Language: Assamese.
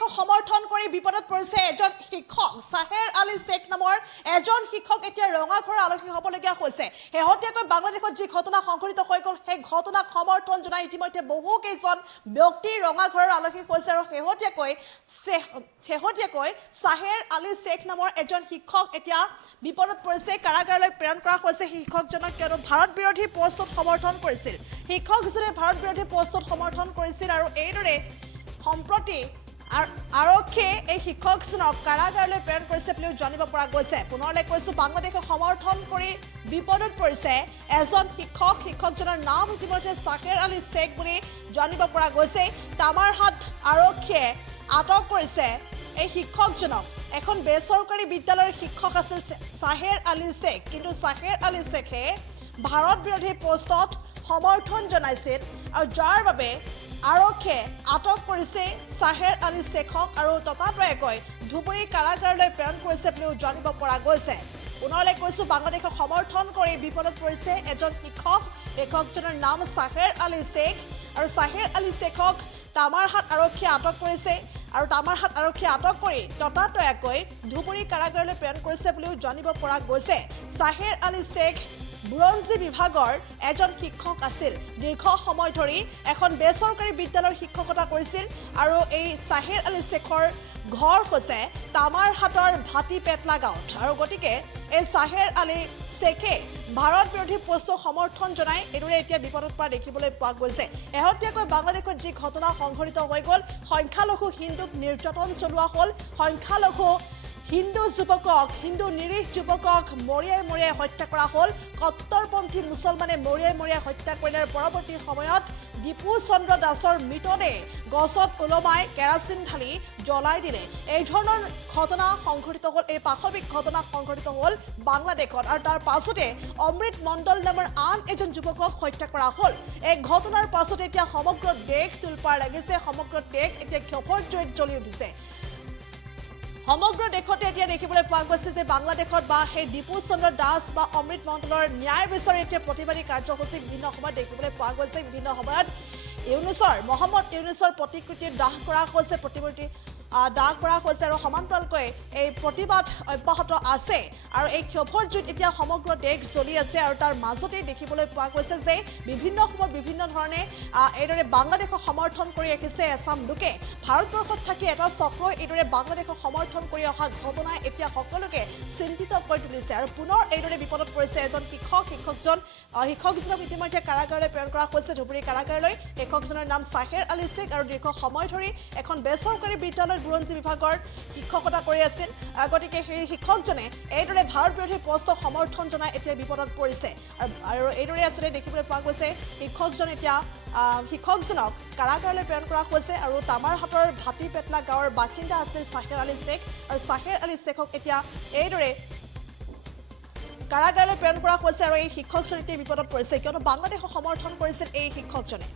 বাংলাদেশক সমৰ্থন কৰি বিপদত পৰিছে এজন শিক্ষক সাহেৰ আলী শেখ নামৰ এজন শিক্ষক এতিয়া ৰঙাঘৰৰ আলহী হ'বলগীয়া হৈছে হেহতিয়াকৈ বাংলাদেশত যি ঘটনা সংঘটিত হৈ গ'ল সেই ঘটনাক সমৰ্থন জনাই ইতিমধ্যে বহু কেইজন ব্যক্তি ৰঙাঘৰৰ আলহী হৈছে আৰু শেহতীয়াকৈ সাহেৰ আলী শেখ নামৰ এজন শিক্ষক এতিয়া বিপদত পৰিছে কাৰাগাৰলৈ প্ৰেৰণ কৰা হৈছে শিক্ষকজনক কিয়নো ভাৰত বিৰোধী পোষ্টত সমৰ্থন কৰিছিল শিক্ষকজনে ভাৰত বিৰোধী পোষ্টত সমৰ্থন কৰিছিল আৰু এইদৰে সম্প্ৰতি আৰক্ষীয়ে এই শিক্ষকজনক কাৰাগাৰলৈ প্ৰেৰণ কৰিছে বুলিও জানিব পৰা গৈছে পুনৰলৈ কৈছো বাংলাদেশক সমৰ্থন কৰি বিপদত পৰিছে এজন শিক্ষকজনৰ নাম ইতিমধ্যে সাহেৰ আলী শেখ বুলি জানিব পৰা গৈছে তামাৰহাট আৰক্ষীয়ে আটক কৰিছে এই শিক্ষকজনক এখন বেচৰকাৰী বিদ্যালয়ৰ শিক্ষক আছিল সাহেৰ আলী শেখ কিন্তু সাহেৰ আলী শেখে ভাৰত বিৰোধী পোষ্টত সমৰ্থন জনাইছিল আৰু যাৰ বাবে আৰক্ষীয়ে আটক কৰিছে সাহেৰ আলী শেখক আৰু ততাতৈয়াকৈ ধুবুৰী কাৰাগাৰলৈ প্ৰেৰণ কৰিছে বুলিও জানিব পৰা গৈছে পুনৰলৈ কৈছো বাংলাদেশক সমৰ্থন কৰি বিপদত পৰিছে এজন শিক্ষকজনৰ নাম সাহেৰ আলী শেখ আৰু সাহেৰ আলী শেখক তামাৰহাট আৰক্ষীয়ে আটক কৰিছে আৰু তামাৰহাট আৰক্ষীয়ে আটক কৰি ততাতৈয়াকৈ ধুবুৰী কাৰাগাৰলৈ প্ৰেৰণ কৰিছে বুলিও জানিব পৰা গৈছে সাহেৰ আলী শেখ বুৰঞ্জী বিভাগৰ এজন শিক্ষক আছিল দীৰ্ঘ সময় ধৰি এখন বেচৰকাৰী বিদ্যালয়ৰ শিক্ষকতা কৰিছিল আৰু এই সাহেৰ আলী শেখৰ ঘৰ হৈছে তামাৰহাটৰ ভাটিপেটলা গাঁৱত আৰু গতিকে এই সাহেৰ আলী শেখে ভাৰত বিৰোধী পোষ্টক সমৰ্থন জনাই এইদৰে এতিয়া বিপদত পৰা দেখিবলৈ পোৱা গৈছে এহতীয়াকৈ বাংলাদেশত যি ঘটনা সংঘটিত হৈ গ'ল সংখ্যালঘু হিন্দুক নিৰ্যাতন চলোৱা হ'ল সংখ্যালঘু হিন্দু নিৰীহ যুৱকক মৰিয়াই হত্যা কৰা হ'ল কট্টৰপন্থী মুছলমানে মৰিয়াই হত্যা কৰিলে পৰৱৰ্তী সময়ত দীপু চন্দ্ৰ দাসৰ মৃতদেহ গছত ওলমাই কেৰাচিন ঢালি জ্বলাই দিলে এই ধৰণৰ ঘটনা সংঘটিত হ'ল এই পাশবিক ঘটনা সংঘটিত হ'ল বাংলাদেশত আৰু তাৰ পাছতে অমৃত মণ্ডল নামৰ আন এজন যুৱকক হত্যা কৰা হ'ল এই ঘটনাৰ পাছতে এতিয়া সমগ্ৰ দেশ তোলপাৰ লাগিছে সমগ্ৰ দেশ এতিয়া ক্ষোভৰ জুইত জ্বলি উঠিছে সমগ্ৰ দেশতে এতিয়া দেখিবলৈ পোৱা গৈছে যে বাংলাদেশত বা সেই দীপু চন্দ্ৰ দাস বা অমৃত মণ্ডলৰ ন্যায় বিচাৰি এতিয়া প্ৰতিবাদী কাৰ্যসূচী বিভিন্ন সময়ত দেখিবলৈ পোৱা গৈছে বিভিন্ন সময়ত মহম্মদ ইউনুছৰ প্ৰতিকৃতি দাহ কৰা হৈছে প্ৰতিমূৰ্তি দাহ কৰা হৈছে আৰু সমান্তৰালকৈ এই প্ৰতিবাদ অব্যাহত আছে আৰু এই ক্ষোভৰ জুইত এতিয়া সমগ্ৰ দেশ জ্বলি আছে আৰু তাৰ মাজতে দেখিবলৈ পোৱা গৈছে যে বিভিন্ন সময়ত বিভিন্ন ধৰণে এইদৰে বাংলাদেশক সমৰ্থন কৰি ৰাখিছে এছাম লোকে ভাৰতবৰ্ষত থাকি এটা চক্ৰই এইদৰে বাংলাদেশক সমৰ্থন কৰি অহা ঘটনাই এতিয়া সকলোকে চিন্তিত কৰি তুলিছে আৰু পুনৰ এইদৰে বিপদত পৰিছে এজন শিক্ষকজনক ইতিমধ্যে কাৰাগাৰলৈ প্ৰেৰণ কৰা হৈছে ধুবুৰী কাৰাগাৰলৈ শিক্ষকজনৰ নাম সাহেৰ আলী শেখ আৰু দীৰ্ঘ সময় ধৰি এখন বেচৰকাৰী বিদ্যালয় বুৰঞ্জী বিভাগৰ শিক্ষকতা কৰি আছিল গতিকে সেই শিক্ষকজনে এইদৰে ভাৰত বিৰোধী পোষ্টক সমৰ্থন জনাই এতিয়া বিপদত পৰিছে আৰু এইদৰে আসলে দেখিবলৈ পোৱা গৈছে শিক্ষকজনক কাৰাগাৰলৈ প্ৰেৰণ কৰা হৈছে আৰু তামাৰহাটৰ ভাটিপেটলা গাঁৱৰ বাসিন্দা আছিল সাহেৰ আলী শেখ আৰু সাহেৰ আলী শেখক এতিয়া এইদৰে কাৰাগাৰলৈ প্ৰেৰণ কৰা হৈছে আৰু এই শিক্ষকজন এতিয়া বিপদত পৰিছে কিয়নো বাংলাদেশক সমৰ্থন কৰিছিল এই শিক্ষকজনে